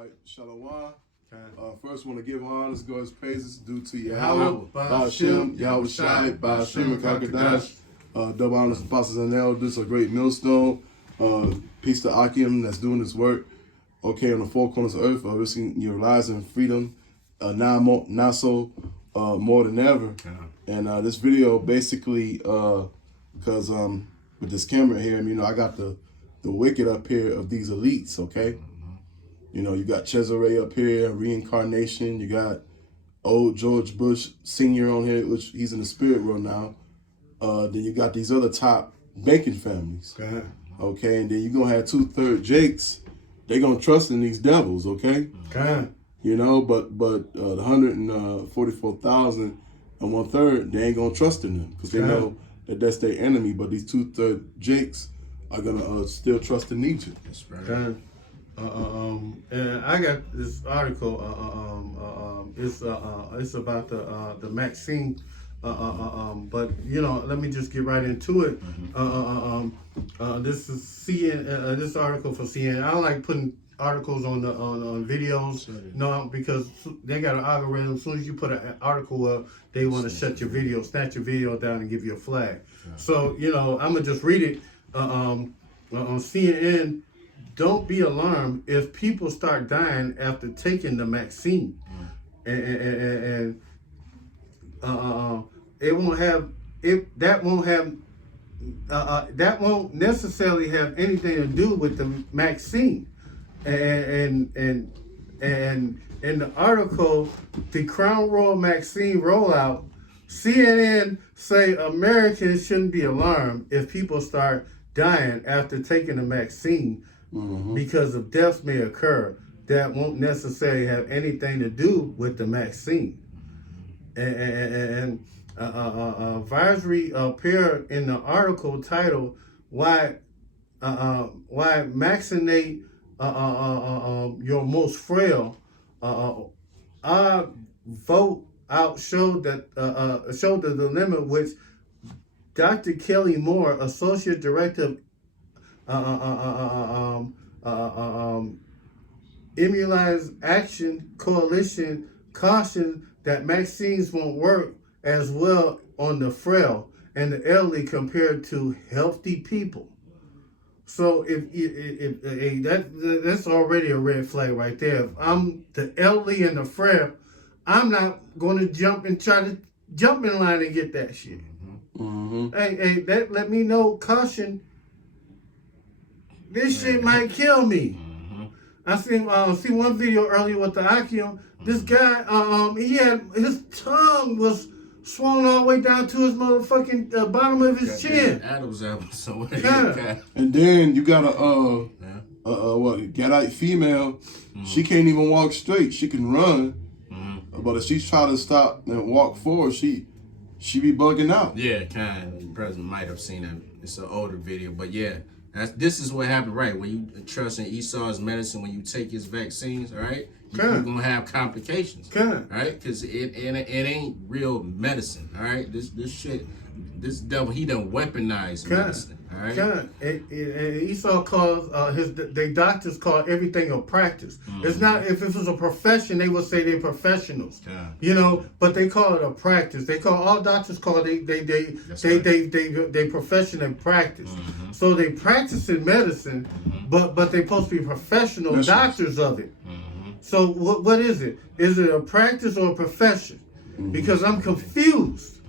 All right, Shalom. First, want to give honors, God's praises due to Yahweh, Ba'ashem, Yahweh Shai, Ba'ashem, and Kakadash. Double honors, apostles and elders, a great millstone. Peace to Akim that's doing this work. Okay, on the four corners of earth, risking your lives and freedom. Now more than ever. And this video basically, because with this camera here, I got the wicked up here of these elites, okay? You got Cesare up here, reincarnation. You got old George Bush Sr. on here, which he's in the spirit world now. Then you got these other top banking families. Okay, and then you're going to have 2/3 Jakes. They're going to trust in these devils, okay? But the 144,000 and 1/3, they ain't going to trust in them because they know that that's their enemy. But these 2/3 Jakes are going to still trust in Egypt. That's right. And I got this article. It's about the Maxine. But let me just get right into it. This is CNN. This article for CNN. I don't like putting articles on videos. No, because they got an algorithm. As soon as you put an article up, they want to shut your video, snatch your video down, and give you a flag. So I'm gonna just read it on CNN. Don't be alarmed if people start dying after taking the vaccine, and it won't have that won't necessarily have anything to do with the vaccine. And in the article, the Crown Royal vaccine rollout, CNN say Americans shouldn't be alarmed if people start dying after taking the vaccine. Because of deaths may occur that won't necessarily have anything to do with the vaccine. And advisory appear in the article titled "Why Vaccinate Your Most Frail." Our vote out showed the dilemma which Dr. Kelly Moore, Associate Director Immunize Action Coalition, cautioned that vaccines won't work as well on the frail and the elderly compared to healthy people. So if that's already a red flag right there. If I'm the elderly and the frail, I'm not going to jump and try to jump in line and get that shit. Hey, that let me know, caution. This shit might kill me. I seen one video earlier with the Akim. This guy, he had his tongue was swollen all the way down to his motherfucking bottom of his chin. Adam's apple. So and then you got a Gadite female. She can't even walk straight. She can run, but if she's trying to stop and walk forward, she be bugging out. Yeah, kind. The president might have seen it. It's an older video, but yeah. This is what happened, right? When you trust in Esau's medicine, when you take his vaccines, all right, you're gonna have complications, right? Because it ain't real medicine, all right. This devil, he done weaponized medicine, all right. And Esau calls the doctors call everything a practice. It's not. If it was a profession, they would say they're professionals, but they call it a practice. They call all doctors call it they profession and practice. So they practice in medicine, but they're supposed to be professional doctors of it. So what is it? Is it a practice or a profession? Because I'm confused.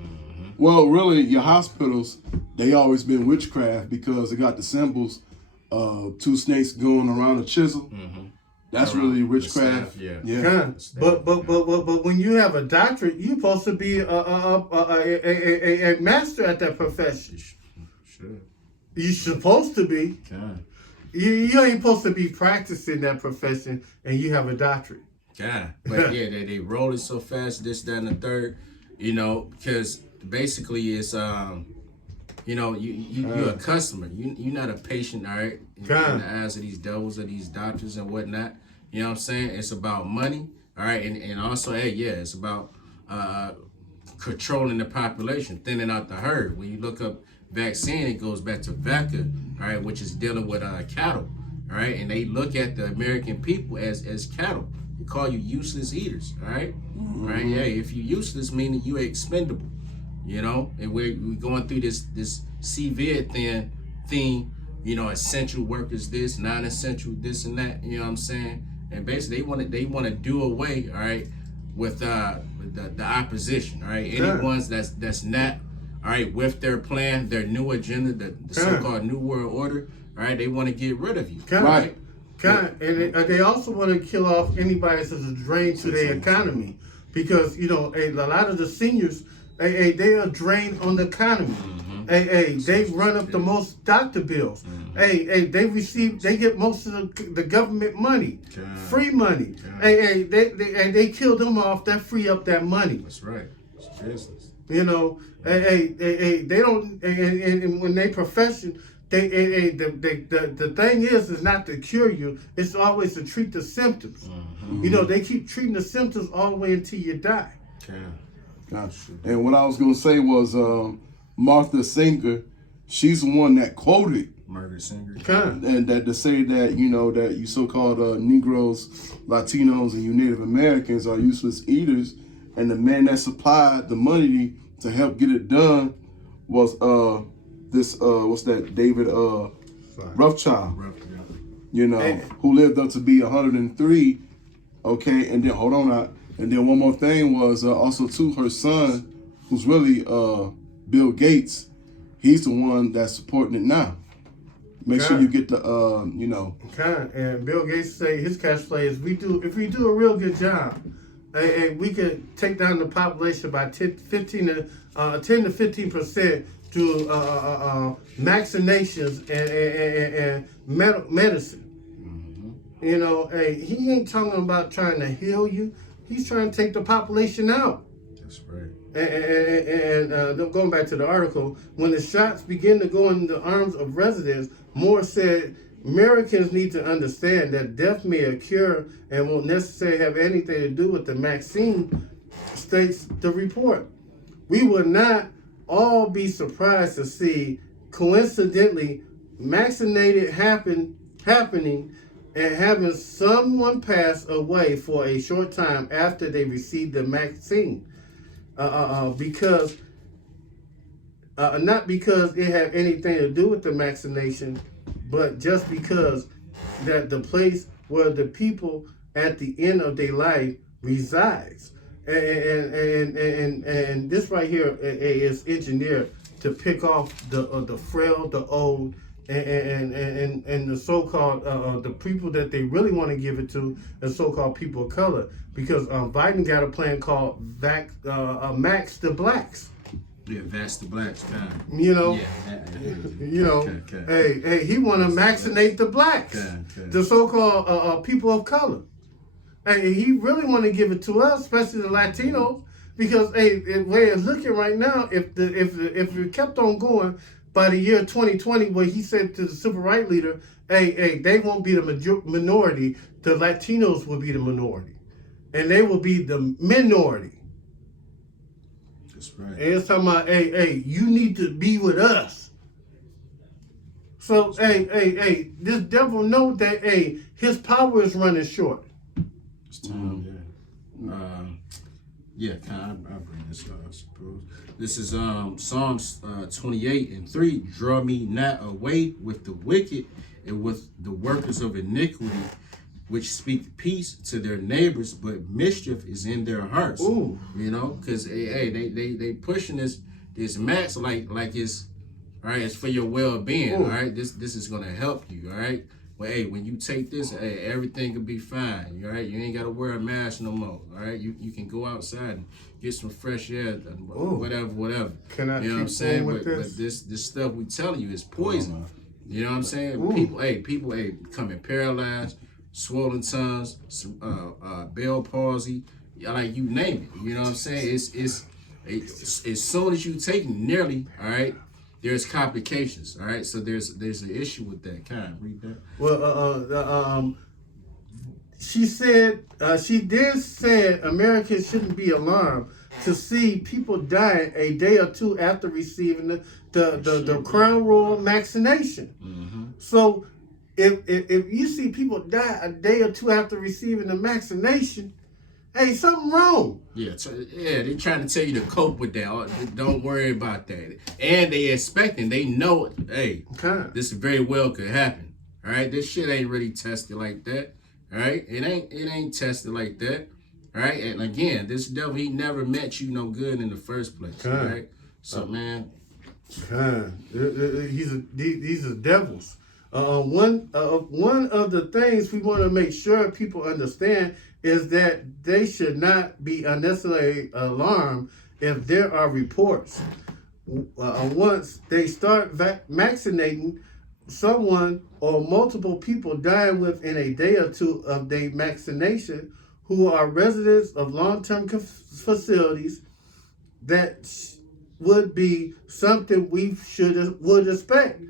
Well, really, your hospitals, they always been witchcraft because they got the symbols of two snakes going around a chisel. That's really witchcraft. But when you have a doctorate, you're supposed to be a master at that profession. You're supposed to be. You ain't supposed to be practicing that profession and you have a doctorate. But yeah, they roll it so fast, this, that, and the third, because basically it's you're a customer. You're not a patient, all right? In the eyes of these devils or these doctors and whatnot. You know what I'm saying? It's about money, all right? And also, it's about controlling the population, thinning out the herd. When you look up vaccine, it goes back to VACA, all right, which is dealing with cattle, all right, and they look at the American people as cattle. They call you useless eaters, all right? Right? Yeah, if you're useless, meaning you're expendable, you know? And we're going through this CVID thing, you know, essential workers this, non-essential this and that, you know what I'm saying? And basically they want to do away, all right, with the opposition, all right? Any ones that's not, all right, with their plan, their new agenda, the so-called New World Order, all right, they want to get rid of you. Right. And they also want to kill off anybody that's a drain to their economy, because you know a lot of the seniors, they are drained on the economy. They run up the most doctor bills. They get most of the government money, free money. They kill them off. That free up that money. That's right. It's business. You know, they don't. And when they profession. The thing is not to cure you. It's always to treat the symptoms. You know, they keep treating the symptoms all the way until you die. Gotcha. And what I was gonna say was Martha Singer. She's the one that quoted Margaret Singer. And that to say that, you know, that you so-called Negroes, Latinos, and you Native Americans are useless eaters, and the man that supplied the money to help get it done was what's that, David Rothschild, you know, who lived up to be 103. Okay, and then hold on, and then one more thing was also too, her son, who's really Bill Gates. He's the one that's supporting it now. Make sure you get the you know. And Bill Gates say his catchphrase is, if we do a real good job, and we could take down the population by 10 to 15% through vaccinations and medicine. You know, he ain't talking about trying to heal you. He's trying to take the population out. That's right. And going back to the article, when the shots begin to go in the arms of residents, Moore said, Americans need to understand that death may occur and won't necessarily have anything to do with the vaccine, states the report. We will not all be surprised to see, coincidentally, vaccinated happening and having someone pass away for a short time after they received the vaccine, because not because it had anything to do with the vaccination, but just because that the place where the people at the end of their life resides. And this right here is engineered to pick off the frail, the old, and the so-called the people that they really want to give it to, the so-called people of color, because Biden got a plan called Max the Blacks. Yeah, that's the blacks kind. You know, he want to vaccinate the blacks, the so-called people of color. Hey, he really want to give it to us, especially the Latinos, because the way it's looking right now, if it kept on going by the year 2020, where he said to the civil rights leader, they won't be the minority, the Latinos will be the minority, and they will be the minority. That's right. And it's talking about, you need to be with us. So, this devil know that, his power is running short. It's time, I'll bring this up, I suppose. This is Psalms 28:3. Draw me not away with the wicked and with the workers of iniquity, which speak peace to their neighbors, but mischief is in their hearts. Ooh. You know, because they pushing this max like it's all right. It's for your well-being. Ooh. All right, this is gonna help you. All right. Well, when you take this, everything will be fine. All right, you ain't gotta wear a mask no more. All right, you can go outside and get some fresh air, whatever. Can I? You know what I'm saying? But this stuff we telling you is poison. You know what I'm saying? Ooh. People becoming paralyzed, swollen tongues, Bell palsy, like you name it. You know what I'm saying? It's as soon as you take nearly, all right, there's complications, all right? So there's an issue with that. Can I read that? Well, she did say Americans shouldn't be alarmed to see people dying a day or two after receiving the Crown Royal vaccination. Mm-hmm. So if you see people die a day or two after receiving the vaccination, hey, something wrong. Yeah, they're trying to tell you to cope with that. Don't worry about that. And they expecting, they know, hey, this very well could happen. All right, this shit ain't really tested like that. All right, it ain't tested like that. All right, and again, this devil, he never meant you no good in the first place. All right, so man, these are devils. One of the things we want to make sure people understand is that they should not be unnecessarily alarmed if there are reports. Once they start vaccinating, someone or multiple people dying within a day or two of their vaccination who are residents of long-term facilities, that would be something we would expect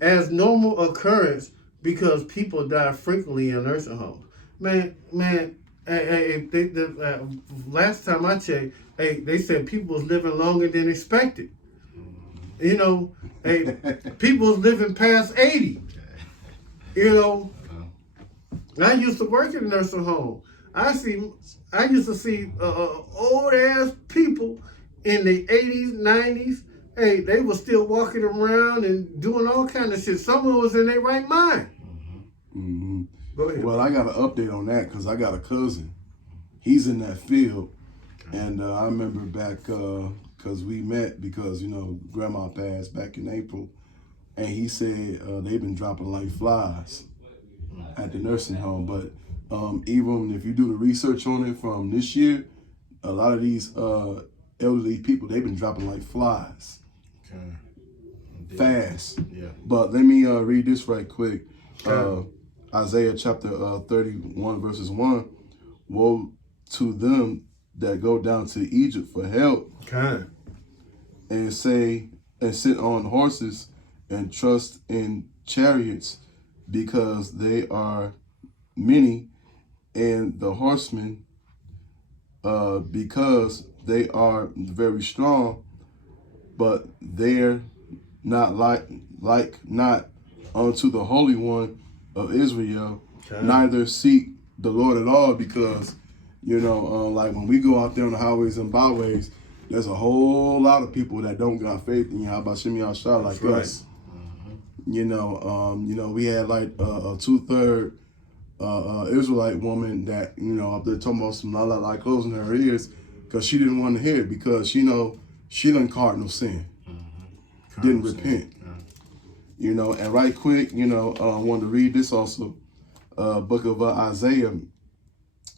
as normal occurrence because people die frequently in nursing homes. Man, last time I checked, they said people was living longer than expected. You know, people was living past 80. You know, I used to work in a nursing home. I used to see old ass people in the 80s, 90s. Hey, they were still walking around and doing all kind of shit. Some of them was in their right mind. Mm-hmm. Go ahead. Well, I got an update on that because I got a cousin. He's in that field, and I remember back because we met because grandma passed back in April, and he said they've been dropping like flies at the nursing home. But even if you do the research on it from this year, a lot of these elderly people, they've been dropping like flies. Fast. Yeah. But let me read this right quick. Isaiah chapter 31 verses 1. Woe to them that go down to Egypt for help, and sit on horses and trust in chariots, because they are many, and the horsemen because they are very strong, but they're not not unto the Holy One of Israel, neither seek the Lord at all, because like when we go out there on the highways and byways, there's a whole lot of people that don't got faith in Yahweh Shem Yahshua like us. We had like a 2/3 Israelite woman that up there talking about some like closing her ears because she didn't want to hear it, because she done cardinal sin, didn't repent. And right quick, I wanted to read this also, book of Isaiah,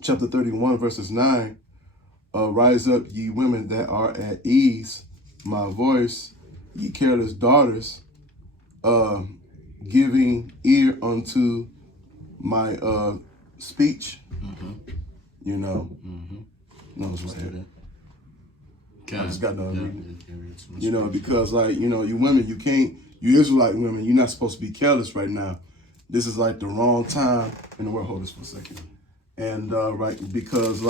chapter 31, verses 9. Rise up, ye women that are at ease, my voice, ye careless daughters, giving ear unto my speech. I just got done reading. Because you women, you Israelite women, you're not supposed to be careless right now. This is like the wrong time in the world. Hold this for a second. And because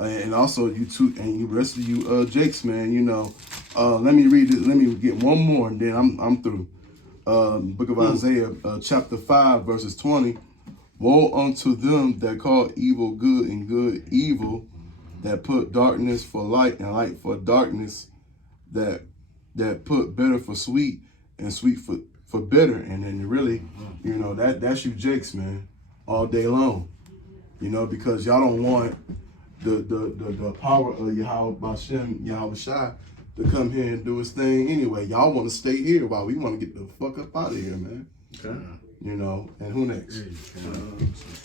and also you two and you rest of you Jakes, man, let me read it. Let me get one more and then I'm through. Book of Isaiah, chapter 5, verses 20. Woe unto them that call evil good and good evil, that put darkness for light and light for darkness, that put bitter for sweet and sweet for bitter. And then really, that's you Jakes, man, all day long. Because y'all don't want the power of Yahweh Shem, Yahweh Shai, to come here and do his thing anyway. Y'all want to stay here while we want to get the fuck up out of here, man. Okay. And who next? Since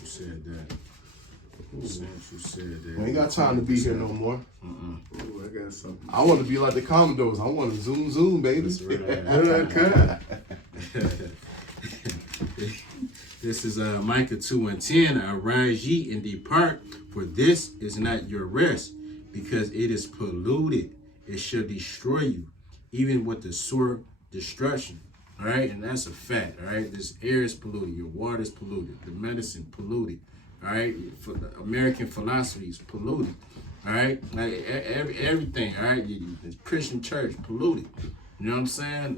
you said that. We ain't got time to be here no more. Ooh, I got something. I want to be like the Commodores. I want to zoom, baby. This is Micah 2:10. Arise ye and depart, for this is not your rest, because it is polluted. It shall destroy you, even with the sore destruction. All right, and that's a fact. All right, this air is polluted, your water is polluted, the medicine polluted. All right, for the American philosophy is polluted. All right, like everything. All right, the Christian church polluted. You know what I'm saying?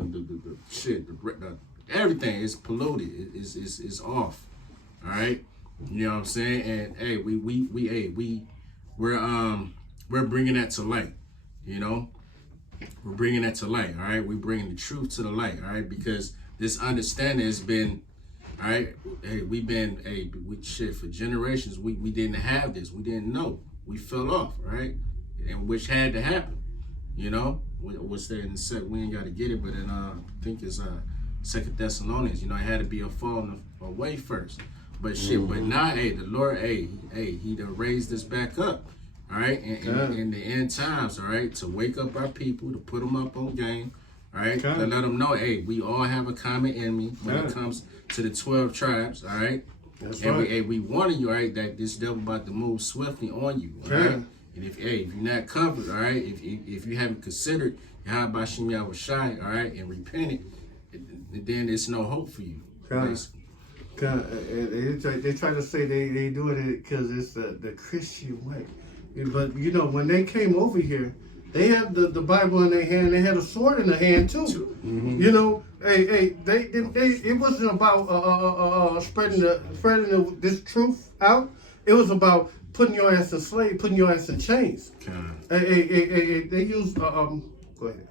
The everything is polluted. It's off. All right, you know what I'm saying? And hey, we're bringing that to light. You know, we're bringing that to light. All right, we're bringing the truth to the light. All right, because this understanding has been. All right, hey, we shit for generations. We didn't have this. We didn't know. We fell off, right? And which had to happen. You know, what's there in the set? We ain't got to get it, but in I think it's 2 Thessalonians. You know, it had to be a falling away first. But shit, but now, hey, the Lord, hey, He done raised us back up. All right, in the end times, all right, to wake up our people, to put them up on game. All right, to let them know, hey, we all have a common enemy when it comes to the 12 tribes. All right, that's and right. we warning you, all right, that this devil about to move swiftly on you. All right, and if you're not covered, all right, if you haven't considered Yahweh Shem Yahweh Shai, all right, and repented, then there's no hope for you. They try to say they doing it because it's the Christian way, but you know when they came over here. They have the Bible in their hand. They had a sword in their hand too. Mm-hmm. You know, they it wasn't about spreading this truth out. It was about putting your ass in slave, putting your ass in chains. They used go ahead.